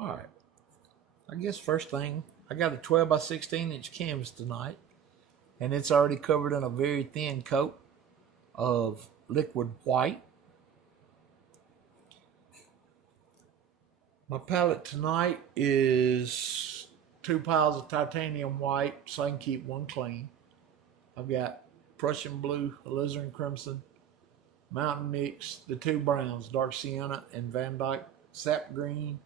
All right. I guess first thing, I got a 12 by 16 inch canvas tonight, and it's already covered in a very thin coat of liquid white. My palette tonight is two piles of titanium white, so I can keep one clean. I've got Prussian blue, alizarin crimson, mountain mix, the two browns, dark sienna and Van Dyke, sap green,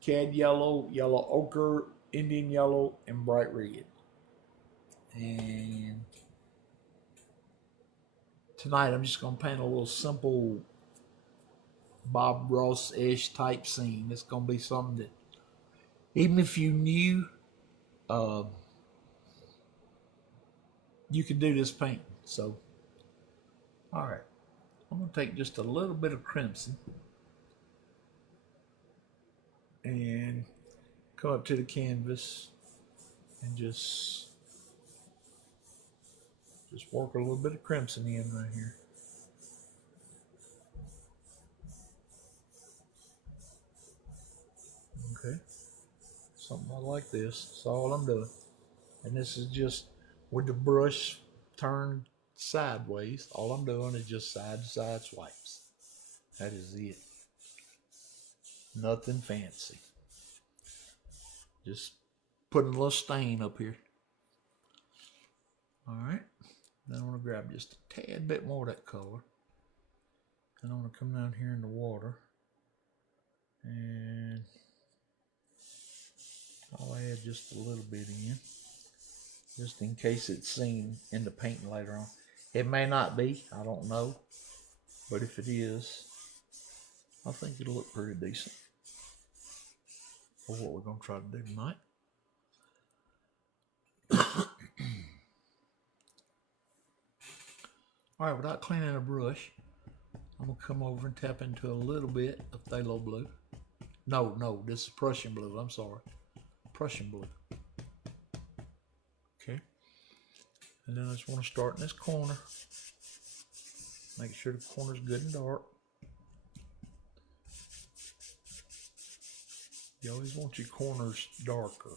cad yellow, yellow ochre, Indian yellow, and bright red. And tonight I'm just going to paint a little simple Bob Ross-ish type scene. It's going to be something that, even if you knew, uh, you could do this painting. So, all right, I'm going to take just a little bit of crimson and come up to the canvas and just work a little bit of crimson in right here. Okay, something like this. That's all I'm doing. And this is just with the brush turned sideways. All I'm doing is just side to side swipes. That is it. Nothing fancy. Just putting a little stain up here. All right. Then I want to grab just a tad bit more of that color. And I want to come down here in the water. And I'll add just a little bit in. Just in case it's seen in the painting later on. It may not be. I don't know. But if it is, I think it'll look pretty decent for what we're going to try to do tonight. All right, without cleaning a brush, I'm going to come over and tap into a little bit of phthalo blue. No, this is Prussian blue. I'm sorry. Prussian blue. Okay. And then I just want to start in this corner. Make sure the corner's good and dark. You always want your corners darker.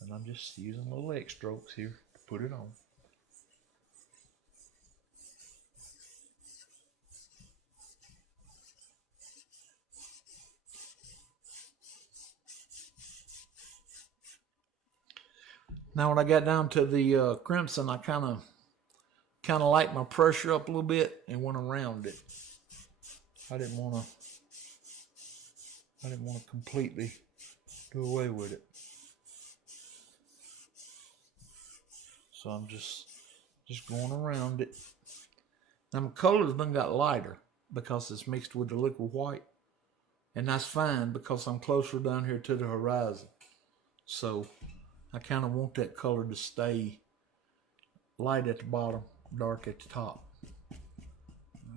And I'm just using little X strokes here to put it on. Now when I got down to the crimson, I kind of light my pressure up a little bit and went around it. I didn't want to completely do away with it. So I'm just going around it. Now my color's done got lighter because it's mixed with the liquid white. And that's fine because I'm closer down here to the horizon. So I kind of want that color to stay light at the bottom, dark at the top. All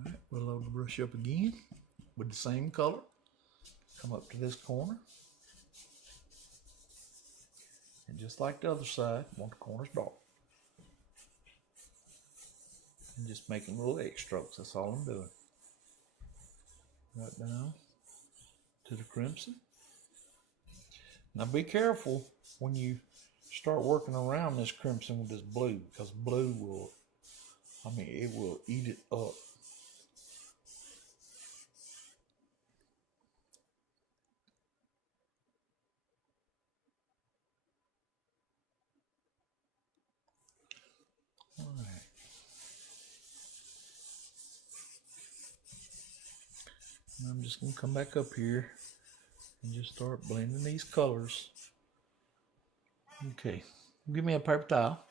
right, we'll load the brush up again with the same color. Come up to this corner. And just like the other side, want the corners dark. And just making little X strokes, that's all I'm doing. Right down to the crimson. Now be careful when you start working around this crimson with this blue, because blue will, it will eat it up. All right. And I'm just going to come back up here and just start blending these colors. Okay, give me a paper towel.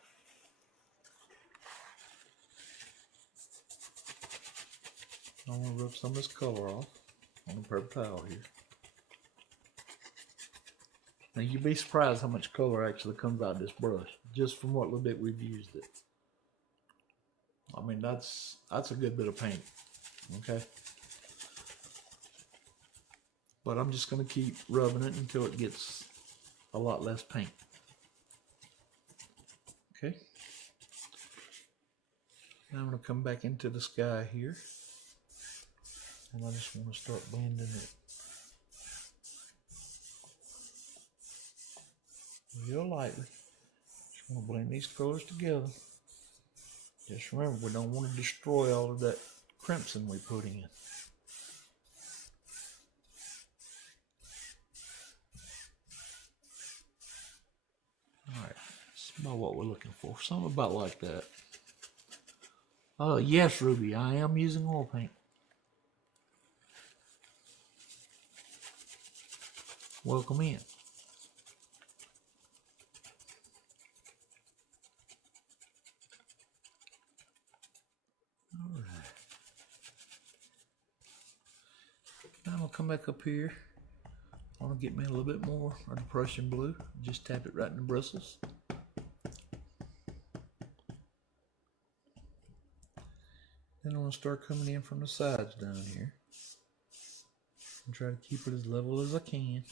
I want to rub some of this color off on the paper towel here. Now you'd be surprised how much color actually comes out of this brush, just from what little bit we've used it. That's a good bit of paint, okay? But I'm just going to keep rubbing it until it gets a lot less paint. Okay. Now I'm going to come back into the sky here. And I just want to start blending it real lightly. Just want to blend these colors together. Just remember, we don't want to destroy all of that crimson we put in. Alright, that's about what we're looking for. Something about like that. Yes, Ruby, I am using oil paint. Welcome in. Alright. Now I'm going to come back up here. I want to get me a little bit more of the Prussian blue. Just tap it right in the bristles. Then I'm going to start coming in from the sides down here. And try to keep it as level as I can.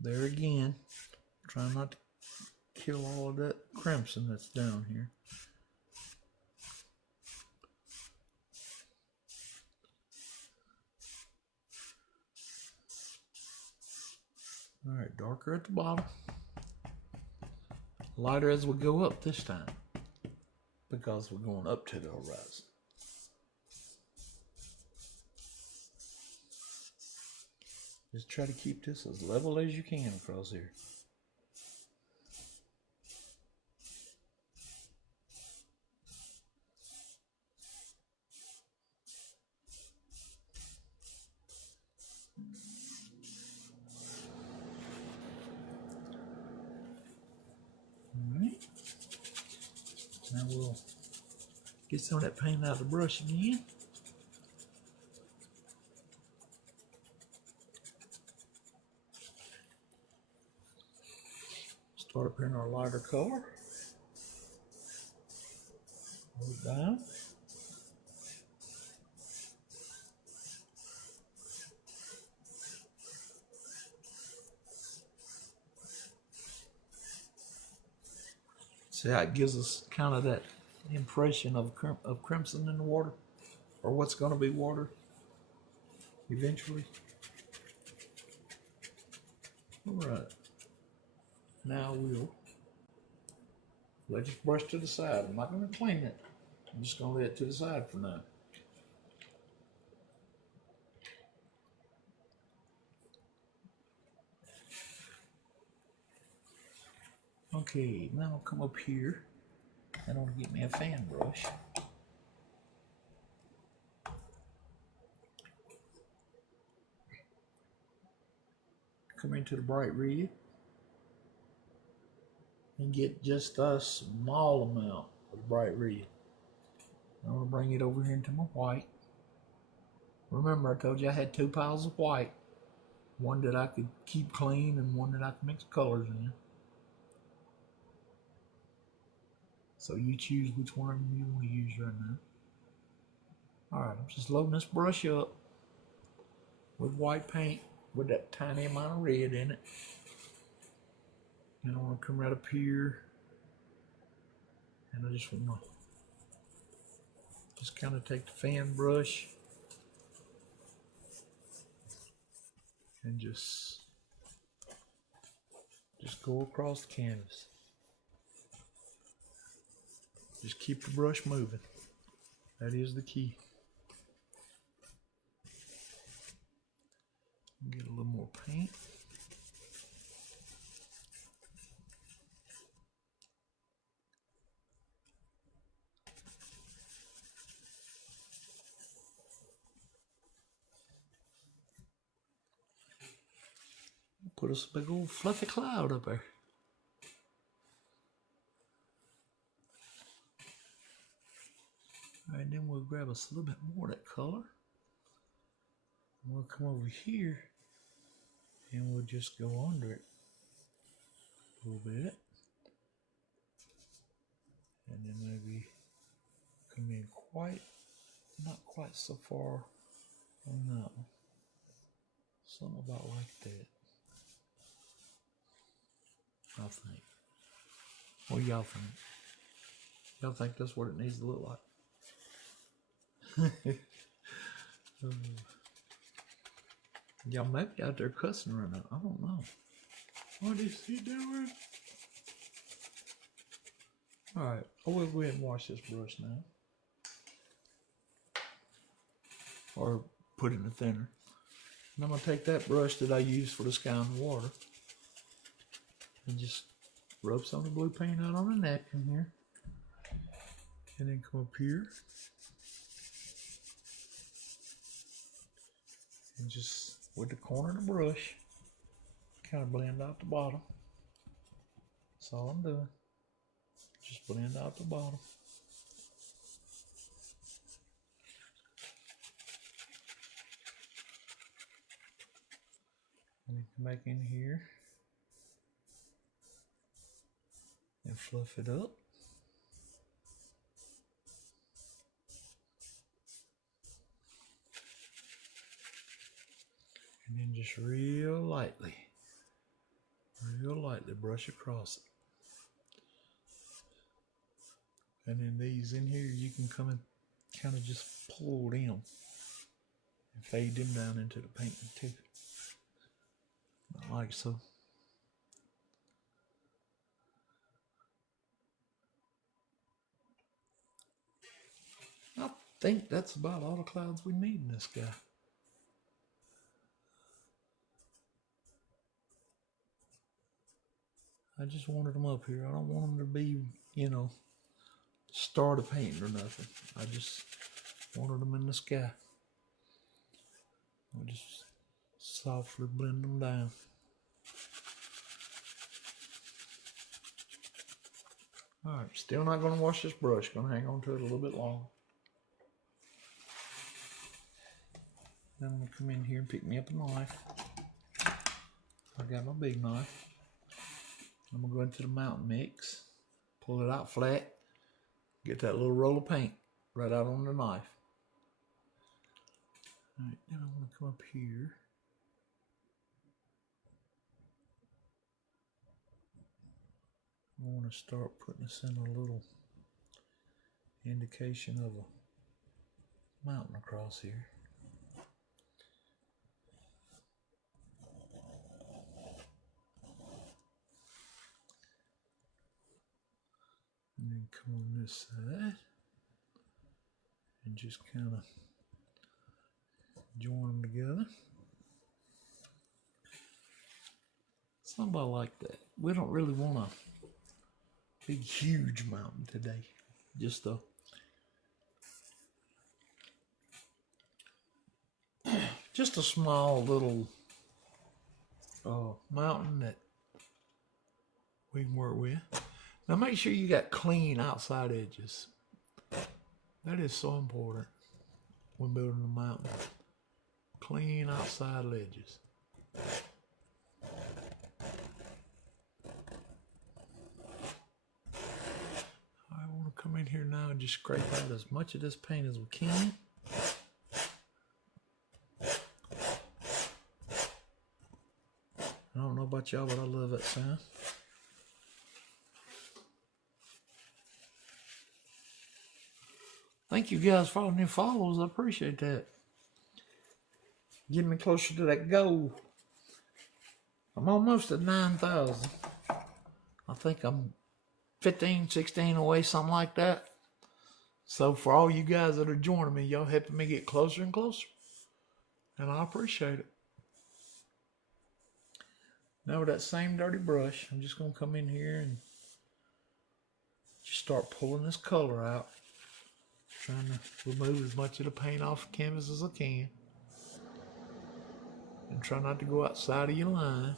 There again, try not to kill all of that crimson that's down here. Alright, darker at the bottom. Lighter as we go up this time, because we're going up to the horizon. Just try to keep this as level as you can across here. Alright. Now we'll get some of that paint out of the brush again. Start up here in our lighter color. Hold it down. See how it gives us kind of that impression of crimson in the water, or what's going to be water eventually. All right. Now we'll let it brush to the side. I'm not going to clean it. I'm just going to lay it to the side for now. Okay, now I'll come up here and I'll get me a fan brush. Come into the bright red and get just a small amount of bright red. I'm going to bring it over here into my white. Remember, I told you I had 2 piles of white. One that I could keep clean and one that I could mix colors in. So you choose which one you want to use right now. Alright, I'm just loading this brush up with white paint with that tiny amount of red in it. And I want to come right up here and I just want to just kind of take the fan brush and just go across the canvas. Just keep the brush moving. That is the key. Get a little more paint. Put us a big old fluffy cloud up there. Alright, then we'll grab us a little bit more of that color. And we'll come over here and we'll just go under it a little bit. And then maybe come in not quite so far on that one. Something about like that. I think. What do y'all think? Y'all think that's what it needs to look like? Y'all may be out there cussing right now. I don't know. What is he doing? Alright, I will go ahead and wash this brush now. Or put it in the thinner. And I'm going to take that brush that I used for the sky and the water and just rub some of the blue paint out on the napkin here. And then come up here and just with the corner of the brush kind of blend out the bottom. That's all I'm doing. Just blend out the bottom. And then come back in here and fluff it up. And then just real lightly brush across it. And then these in here, you can come and kind of just pull them and fade them down into the painting too. Like so. I think that's about all the clouds we need in this sky. I just wanted them up here. I don't want them to be, you know, start a painting or nothing. I just wanted them in the sky. I'll just softly blend them down. Alright, still not going to wash this brush. Going to hang on to it a little bit longer. Then I'm going to come in here and pick me up a knife. I got my big knife. I'm going to go into the mountain mix, pull it out flat, get that little roll of paint right out on the knife. Alright, then I'm going to come up here. I want to start putting this in a little indication of a mountain across here. And then come on this side and just kind of join them together. Somebody like that. We don't really want a big huge mountain today. Just a small little mountain that we can work with. Now make sure you got clean outside edges. That is so important when building a mountain. Clean outside edges. I want to come in here now and just scrape out as much of this paint as we can. I don't know about y'all, but I love that sound. Thank you guys for all the new follows. I appreciate that. Getting me closer to that goal. I'm almost at 9,000. I think I'm 15, 16 away, something like that. So for all you guys that are joining me, y'all helping me get closer and closer. And I appreciate it. Now with that same dirty brush, I'm just going to come in here and just start pulling this color out. Trying to remove as much of the paint off the canvas as I can. And try not to go outside of your line.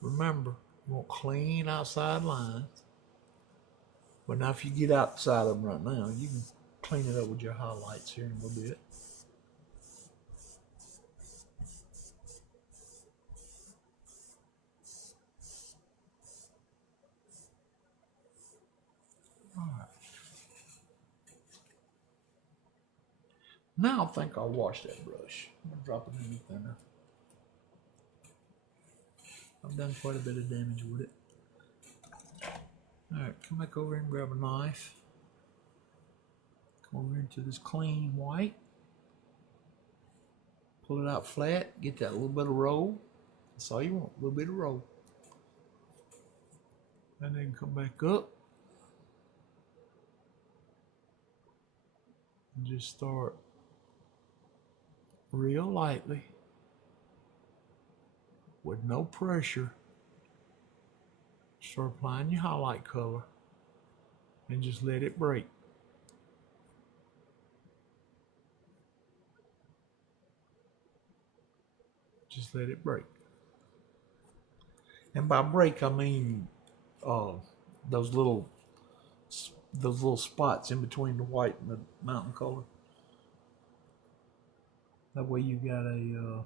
Remember, you want clean outside lines. But now if you get outside of them right now, you can clean it up with your highlights here in a little bit. Alright. Now I think I'll wash that brush. I'm going to drop it in the thinner. I've done quite a bit of damage with it. Alright, come back over and grab a knife. Come over into this clean white. Pull it out flat, get that little bit of roll. That's all you want, a little bit of roll. And then come back up. And just start real lightly, with no pressure. Start applying your highlight color and just let it break. Just let it break. And by break, I mean those little spots in between the white and the mountain color. That way you got a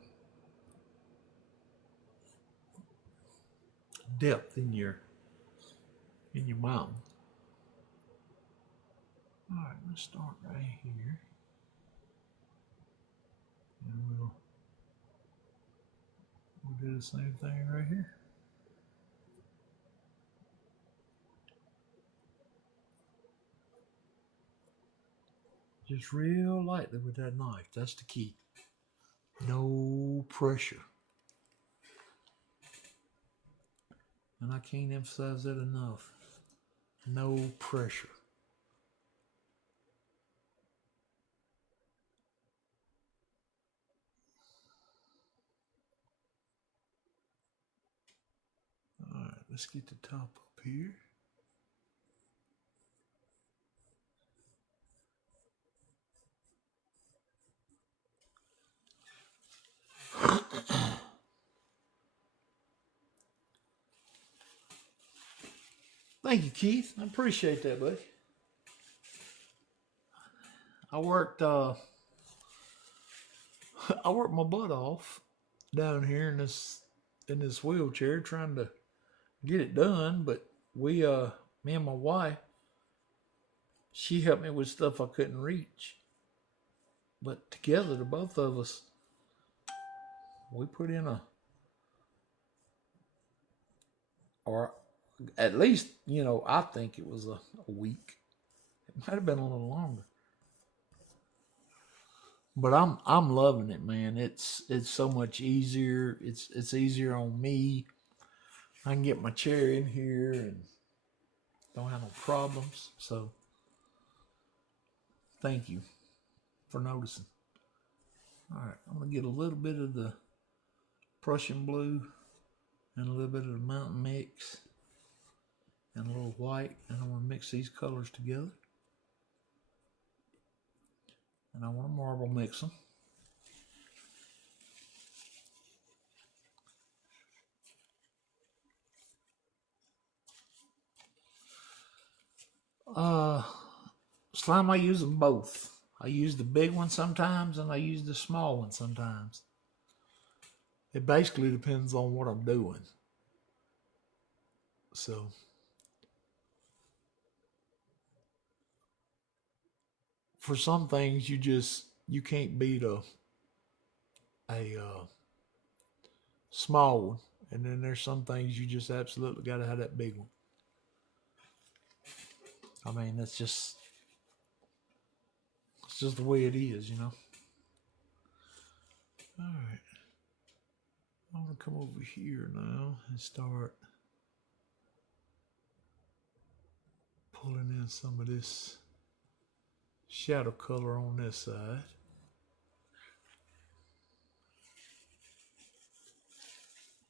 depth in your mountain. All right, let's start right here, and we'll do the same thing right here. Just real lightly with that knife. That's the key. No pressure. And I can't emphasize that enough. No pressure. All right, let's get the top up here. Thank you, Keith. I appreciate that, buddy. I worked my butt off down here in this wheelchair trying to get it done, but me and my wife, she helped me with stuff I couldn't reach. But together, the both of us, we put in or at least, I think it was a week. It might have been a little longer. But I'm loving it, man. It's so much easier. It's easier on me. I can get my chair in here and don't have no problems. So thank you for noticing. All right, I'm gonna get a little bit of the Prussian blue and a little bit of the mountain mix and a little white, and I'm gonna mix these colors together. And I want to marble mix them. Slime, I use them both. I use the big one sometimes and I use the small one sometimes. It basically depends on what I'm doing. So for some things you can't beat a small one, and then there's some things you just absolutely got to have that big one. I mean, it's just the way it is, All right, I'm gonna come over here now and start pulling in some of this shadow color on this side.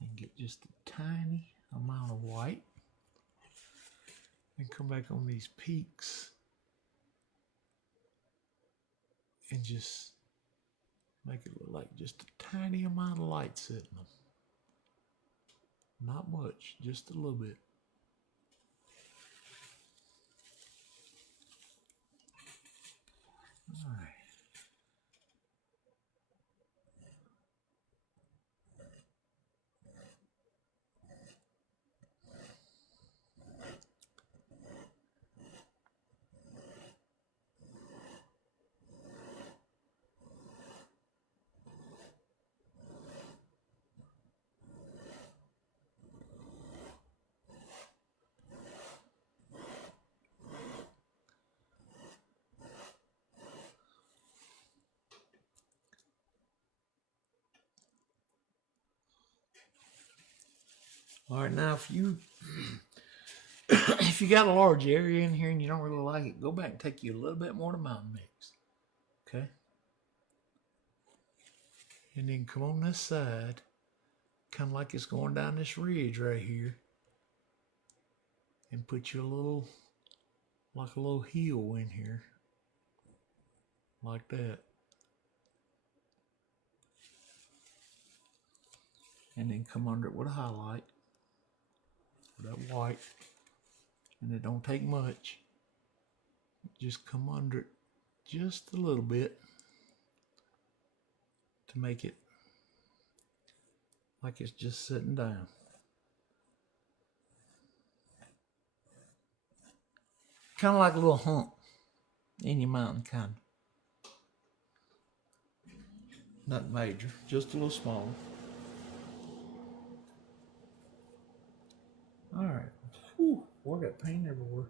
And get just a tiny amount of white. And come back on these peaks and just make it look like just a tiny amount of light sitting them. Not much, just a little bit. All right. All right, now if you if you got a large area in here and you don't really like it, go back and take you a little bit more to mountain mix. Okay? And then come on this side, kind of like it's going down this ridge right here, and put you a little, like a little hill in here, like that. And then come under it with a highlight, with that white. And it don't take much. Just come under it just a little bit to make it like it's just sitting down. Kind of like a little hump in your mountain, kind of. Nothing major, just a little small. All right. Whew, boy, I got paint everywhere.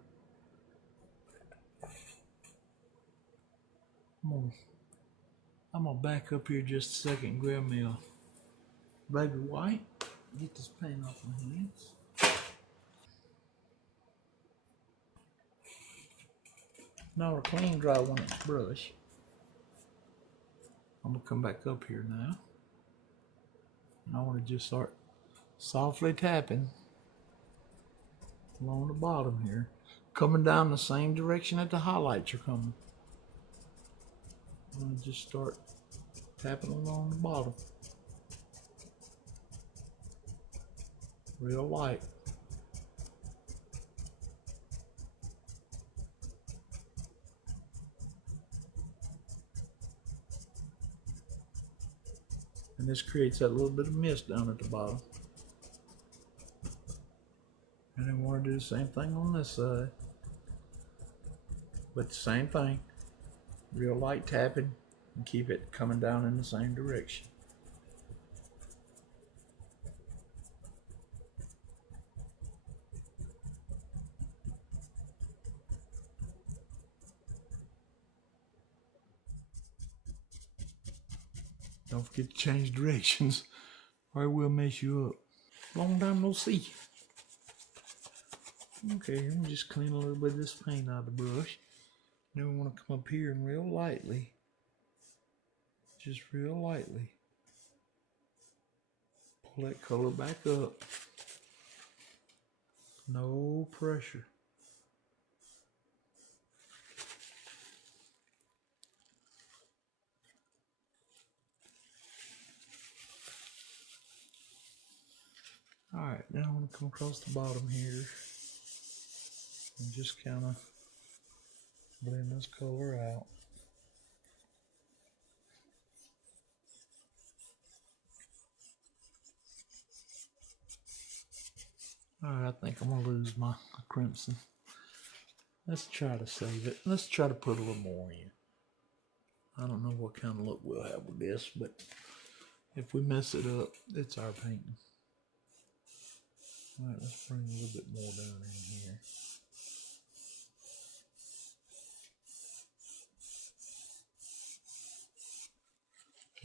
I'm gonna back up here just a second and grab me a baby white. Get this paint off my hands. Now a clean, dry 1-inch brush. I'm gonna come back up here now. And I want to just start softly tapping along the bottom here, coming down the same direction that the highlights are coming. I'm gonna just start tapping along the bottom, real light. And this creates that little bit of mist down at the bottom. And then we're going to do the same thing on this side. But the same thing. Real light tapping and keep it coming down in the same direction. Don't forget to change directions or it will mess you up. Long time no see. Okay, let me just clean a little bit of this paint out of the brush. Then we want to come up here and real lightly, just real lightly, pull that color back up. No pressure. All right, now I'm going to come across the bottom here and just kind of blend this color out. All right, I think I'm going to lose my crimson. Let's try to save it. Let's try to put a little more in. I don't know what kind of look we'll have with this, but if we mess it up, it's our painting. All right, let's bring a little bit more down in here.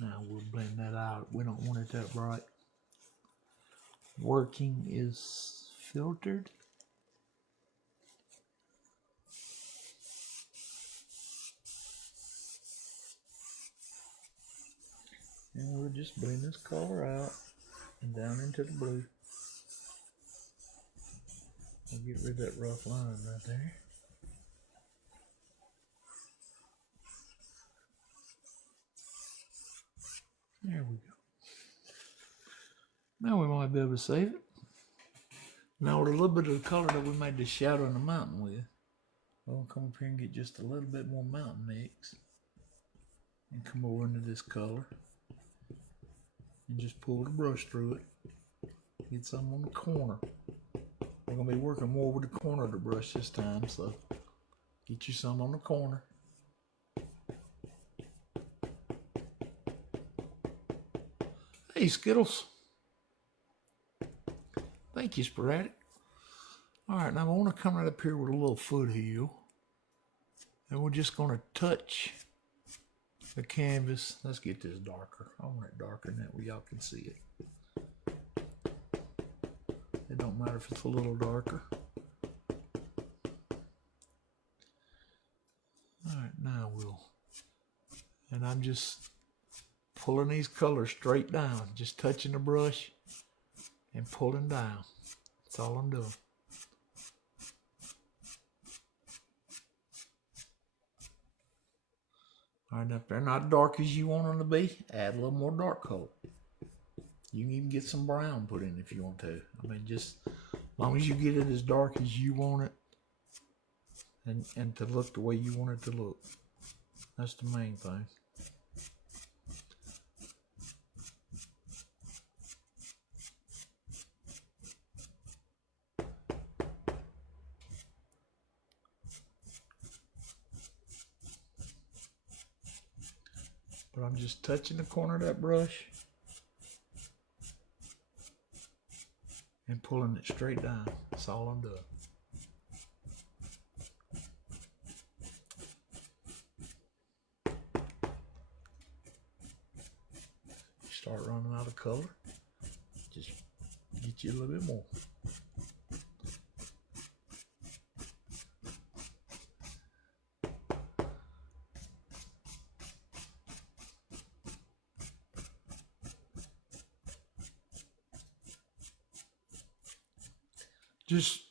Now we'll blend that out. We don't want it that bright. Working is filtered. And we'll just blend this color out and down into the blue. We'll get rid of that rough line right there. There we go. Now we might be able to save it. Now with a little bit of the color that we made the shadow in the mountain with, we'll come up here and get just a little bit more mountain mix and come over into this color and just pull the brush through it. Get some on the corner. We're going to be working more with the corner of the brush this time, so get you some on the corner. Hey, Skittles. Thank you, Sporadic. All right, now I want to come right up here with a little foothill. And we're just going to touch the canvas. Let's get this darker. I want it darker than that where y'all can see it. Don't matter if it's a little darker. All right, now and I'm just pulling these colors straight down, just touching the brush and pulling down. That's all I'm doing. All right, if they're not dark as you want them to be, add a little more dark color. You can even get some brown put in if you want to. I mean, just as long as you get it as dark as you want it and to look the way you want it to look. That's the main thing. But I'm just touching the corner of that brush and pulling it straight down. That's all I'm doing. You start running out of color, just get you a little bit more.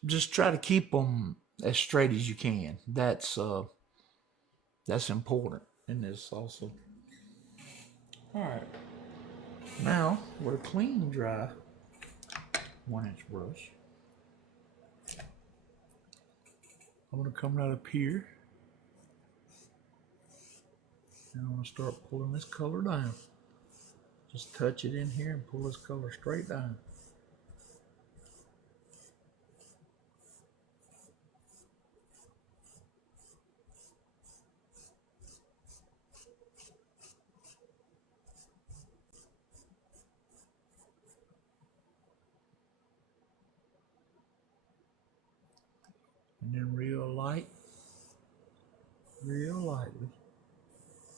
Just try to keep them as straight as you can. That's important in this also. All right, now with a clean, dry 1-inch brush, I'm going to come right up here and I'm going to start pulling this color down. Just touch it in here and pull this color straight down. And then real lightly,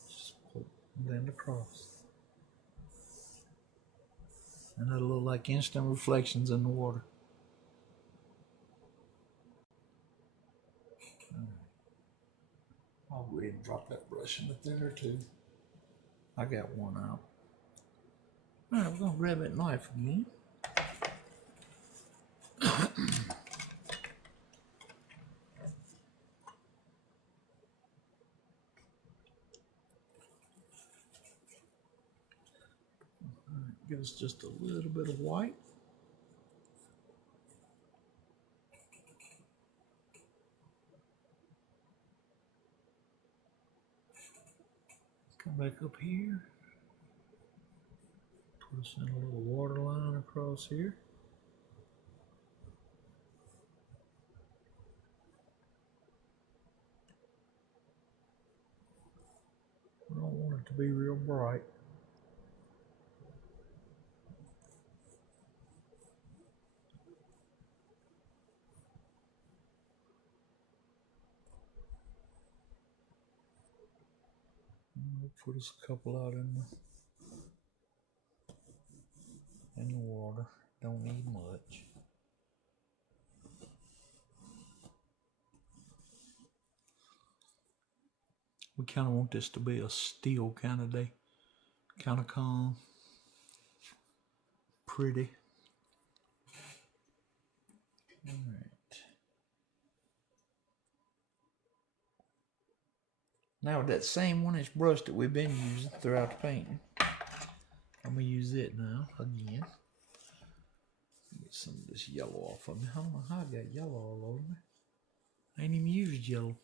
just blend across. And that'll look like instant reflections in the water. I'll go ahead and drop that brush in the thinner too. I got one out. All right, we're gonna grab that knife again. Give us just a little bit of white. Come back up here. Twist in a little water line across here. We don't want it to be real bright. We'll put us a couple out in the water. Don't need much. We kind of want this to be a still kind of day, kind of calm, pretty. All right. Now with that same 1-inch brush that we've been using throughout the painting, I'm gonna use it now again. Get some of this yellow off of me. I don't know how I got yellow all over me. I ain't even used yellow.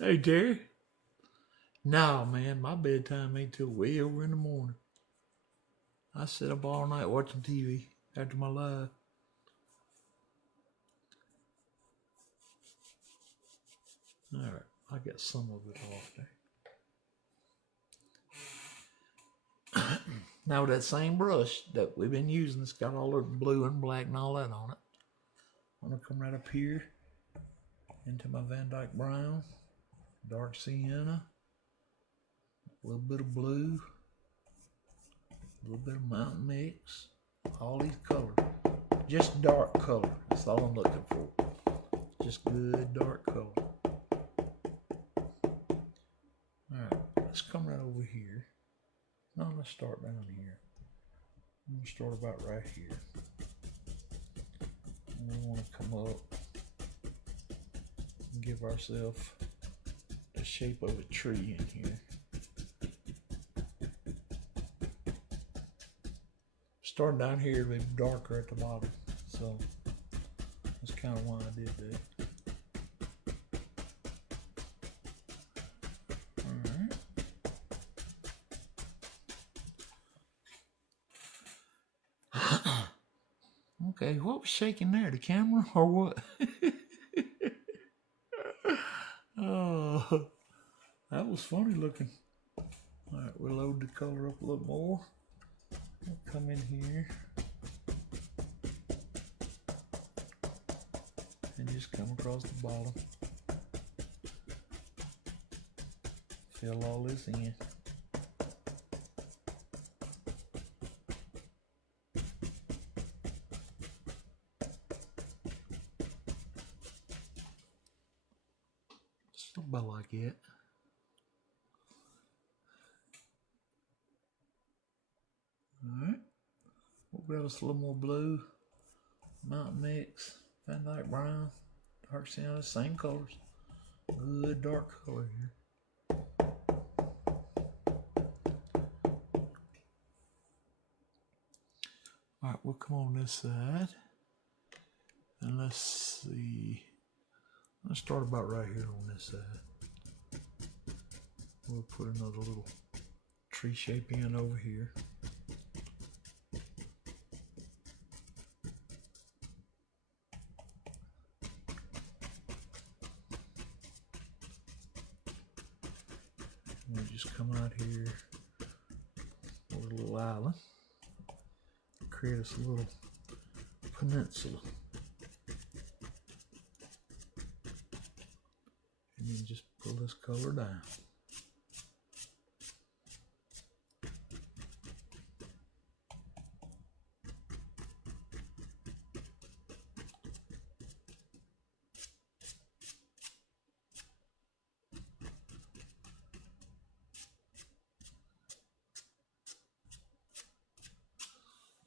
Hey, Terry. No, man, my bedtime ain't till way over in the morning. I sit up all night watching TV after my live. All right, I got some of it off there. Now with that same brush that we've been using, it's got all the blue and black and all that on it. I'm gonna come right up here into my Van Dyke brown, dark sienna, a little bit of blue, A little bit of mountain mix. All these colors. Just dark color. That's all I'm looking for. Just good dark color. Alright, let's come right over here. No, let's start down here. I'm going to start about right here. And we want to come up and give ourselves the shape of a tree in here. Starting down here, it'll be darker at the bottom. So that's kind of why I did that. Okay, what was shaking there? The camera or what? Oh, that was funny looking. All right, we'll load the color up a little more. We'll come in here and just come across the bottom. Fill all this in. Just about like it. Alright. We'll grab us a little more blue. Mountain mix. Van Dyke brown. Dark cyan. Same colors. Good dark color here. Alright, we'll come on this side. And let's see. Let's start about right here on this side. We'll put another little tree shape in over here. We'll just come out here with a little island. Create us a little peninsula. And then just pull this color down.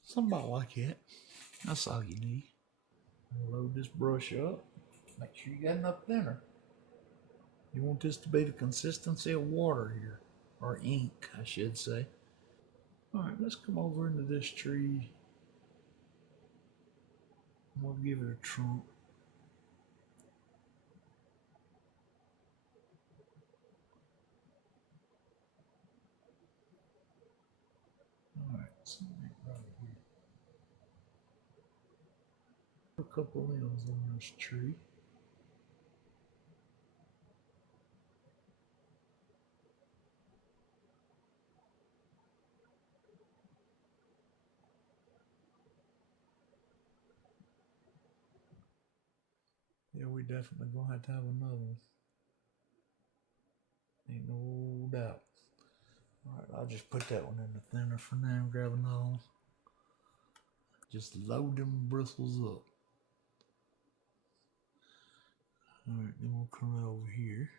Something about like it. That's all you need. Load this brush up. Make sure you got enough thinner. You want this to be the consistency of water here, or ink, I should say. All right, let's come over into this tree. We'll give it a trunk. All right, something right here. A couple limbs on this tree. Yeah, we definitely gonna have to have another one. Ain't no doubt. All right, I'll just put that one in the thinner for now and grab another one. Just load them bristles up. All right, then we'll come right over here.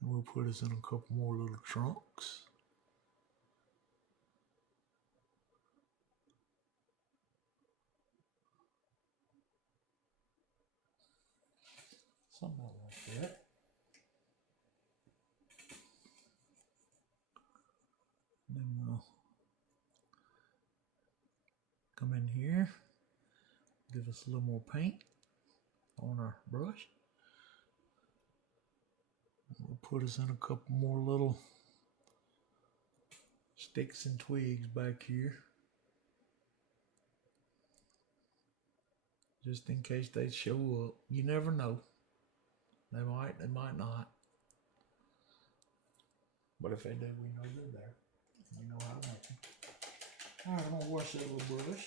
And we'll put us in a couple more little trunks. Something like that. Then we'll come in here, give us a little more paint on our brush. We'll put us in a couple more little sticks and twigs back here, just in case they show up. You never know. They might not. But if they do, we know they're there. We know how to make them. All right, I'm gonna wash that little brush.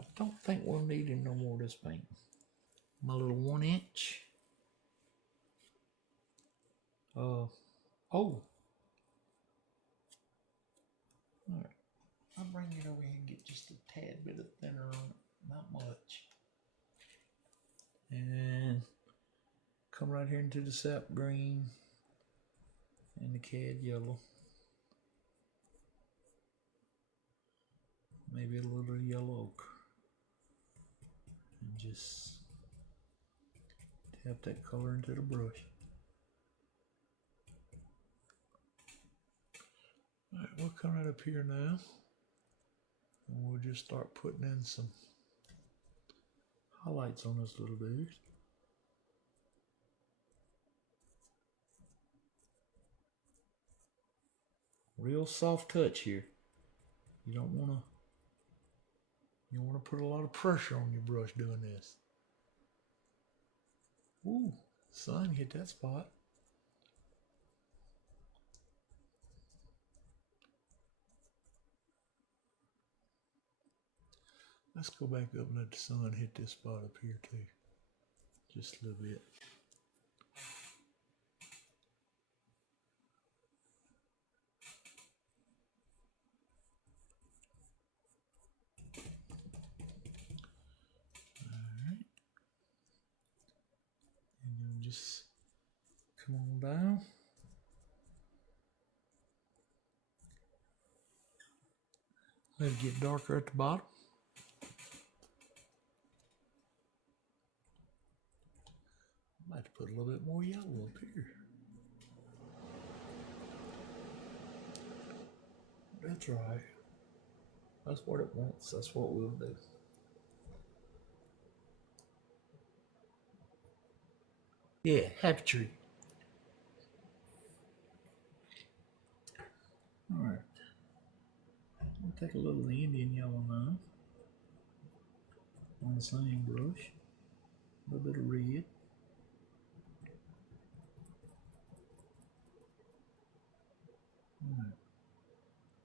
I don't think we'll need him no more of this paint. My little 1 inch. Oh, all right. I'll bring it over here and get just a tad bit of thinner on it, not much. And come right here into the sap green and the cad yellow. Maybe a little yellow ochre. And just tap that color into the brush. Alright, we'll come right up here now. And we'll just start putting in some highlights on this little dude. Real soft touch here. You don't want to put a lot of pressure on your brush doing this. Ooh, sun hit that spot. Let's go back up and let the sun hit this spot up here too. Just a little bit. Alright. And then just come on down. Let it get darker at the bottom. I might put a little bit more yellow up here. That's right. That's what it wants. That's what we'll do. Yeah, happy tree. Alright. We'll take a little of the Indian yellow now. On the same brush. A little bit of red. Alright.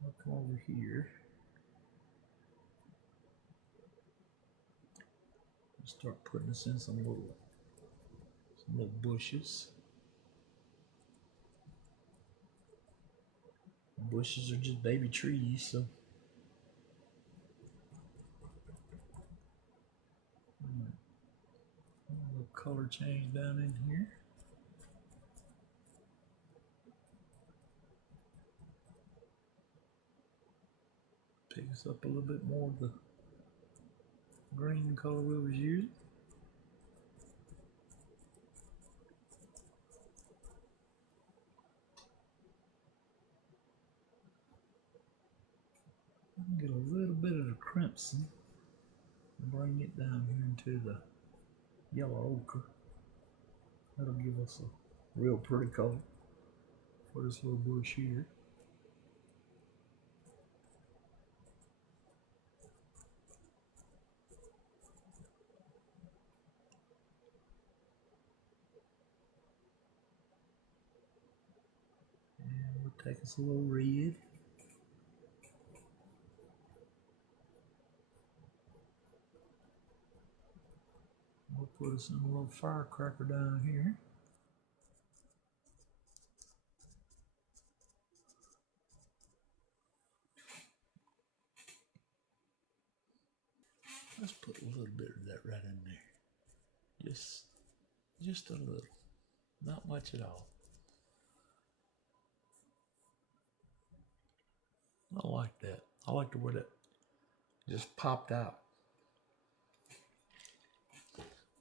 I'll come over here. Start putting this in some little bushes. Bushes are just baby trees, so a little color change down in here. Pick us up a little bit more of the green color we was using. Get a little bit of the crimson and bring it down here into the yellow ochre. That'll give us a real pretty color for this little bush here. And we'll take us a little red. We'll put us in a little firecracker down here. Let's put a little bit of that right in there. Just a little. Not much at all. I like that. I like the way that just popped out.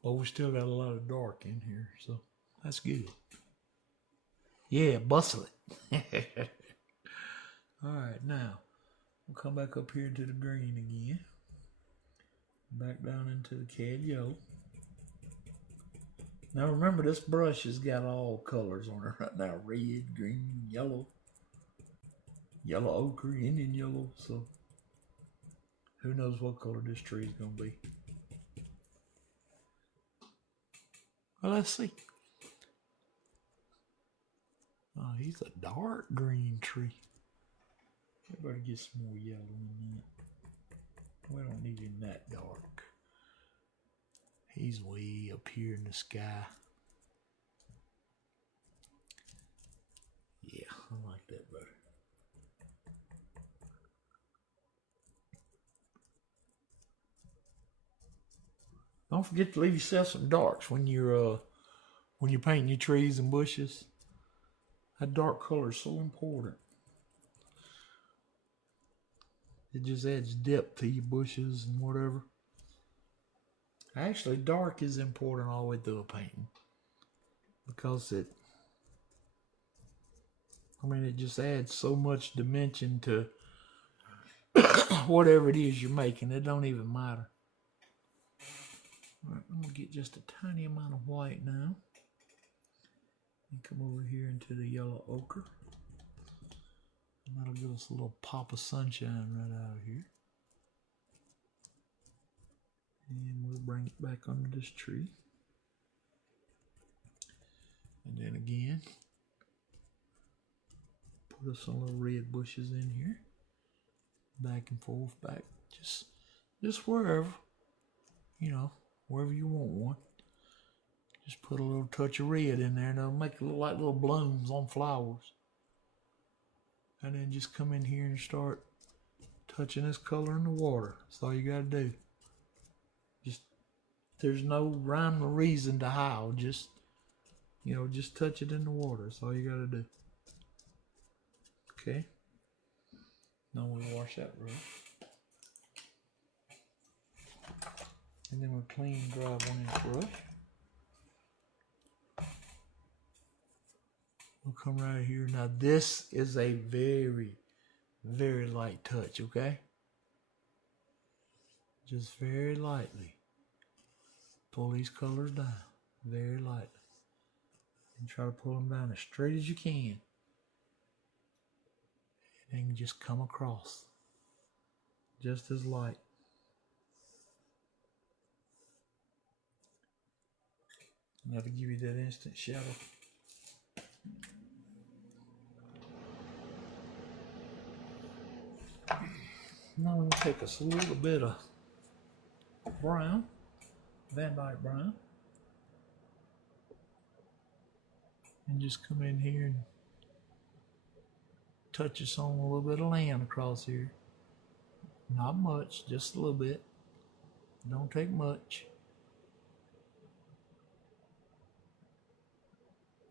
But we still got a lot of dark in here, so that's good. Yeah, bustle it. Alright, now we'll come back up here into the green again. Back down into the cad yellow. Now remember, this brush has got all colors on it right now. Red, green, yellow, yellow ochre, Indian yellow. So who knows what color this tree is going to be. Well, let's see. Oh, he's a dark green tree. We better get some more yellow in that. We don't need him that dark. He's way up here in the sky. that better. Don't forget to leave yourself some darks when you're painting your trees and bushes. That dark color is so important. It just adds depth to your bushes and whatever. Actually, dark is important all the way through a painting because it just adds so much dimension to whatever it is you're making. It don't even matter. All right, I'm gonna get just a tiny amount of white now and come over here into the yellow ochre. And that'll give us a little pop of sunshine right out of here. And we'll bring it back under this tree. And then again, put us some little red bushes in here. Back and forth, back, just wherever, wherever you want one. Just put a little touch of red in there and it'll make it look like little blooms on flowers. And then just come in here and start touching this color in the water. That's all you gotta do. There's no rhyme or reason to how. Just touch it in the water. That's all you gotta do. Okay. Now we'll wash that brush. And then we'll clean, dry 1-inch brush. We'll come right here. Now this is a very, very light touch, okay? Just very lightly. Pull these colors down, very lightly. And try to pull them down as straight as you can. And then just come across. Just as light. And that'll give you that instant shadow. Now we'll take us a little bit of brown, Van Dyke brown, and just come in here and touch us on a little bit of land across here. Not much, just a little bit. Don't take much.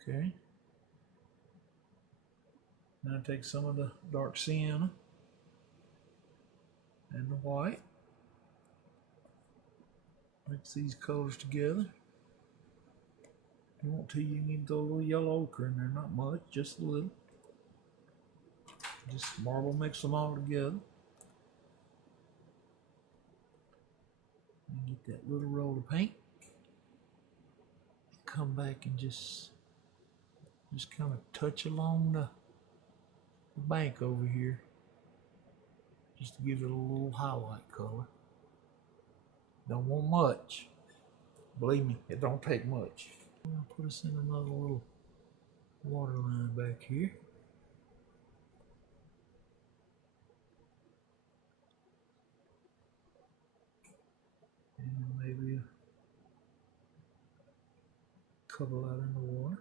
Okay. Now take some of the dark sienna and the white. Mix these colors together. If you want to, you can throw a little yellow ochre in there. Not much, just a little. Just marble mix them all together. And get that little roll of paint. Come back and just kind of touch along the bank over here. Just to give it a little highlight color. Don't want much. Believe me, it don't take much. I'm gonna put us in another little water line back here. And maybe a couple out in the water.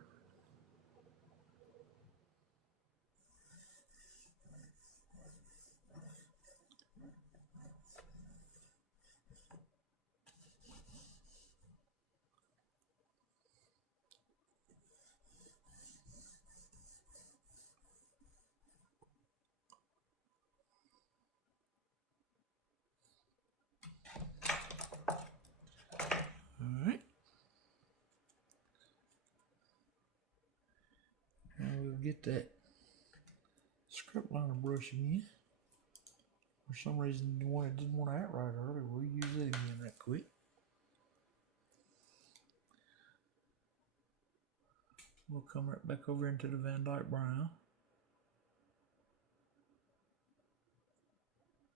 Alright. Now we'll get that script liner brush again. For some reason, the one that didn't want to act right earlier, we'll use it again that quick. We'll come right back over into the Van Dyke brown.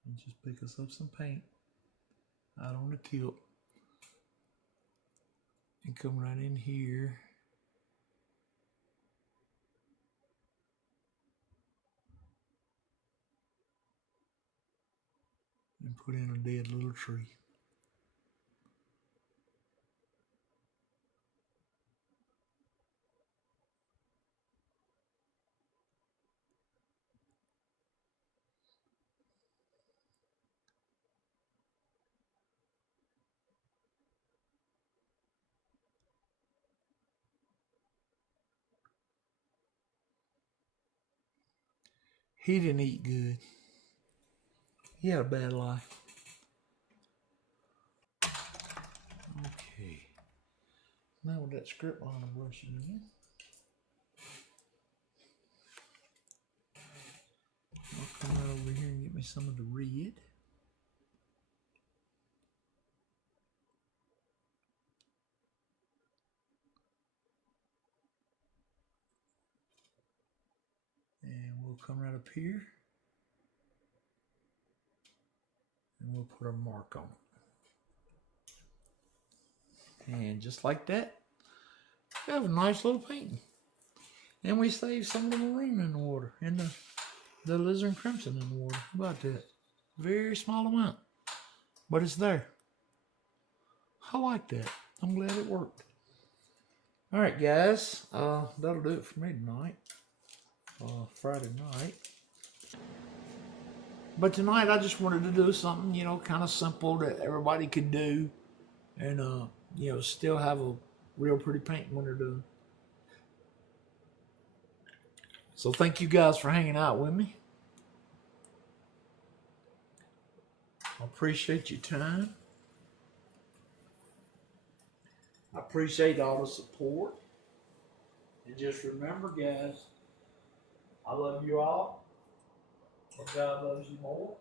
And just pick us up some paint out on the tip. And come right in here. And put in a dead little tree. He didn't eat good. He had a bad life. Okay. Now with that script liner brushing in, I'll come right over here and get me some of the red. And we'll come right up here and we'll put a mark on it. And just like that, we have a nice little painting. And we save some of the maroon in the water and the alizarin crimson in the water. How about that? Very small amount, but it's there. I like that. I'm glad it worked. All right, guys, that'll do it for me tonight, Friday night. But tonight I just wanted to do something, you know, kind of simple that everybody could do, and you know, still have a real pretty painting when they're done. So thank you guys for hanging out with me. I appreciate your time. I appreciate all the support. And just remember, guys, I love you all, but God loves you more.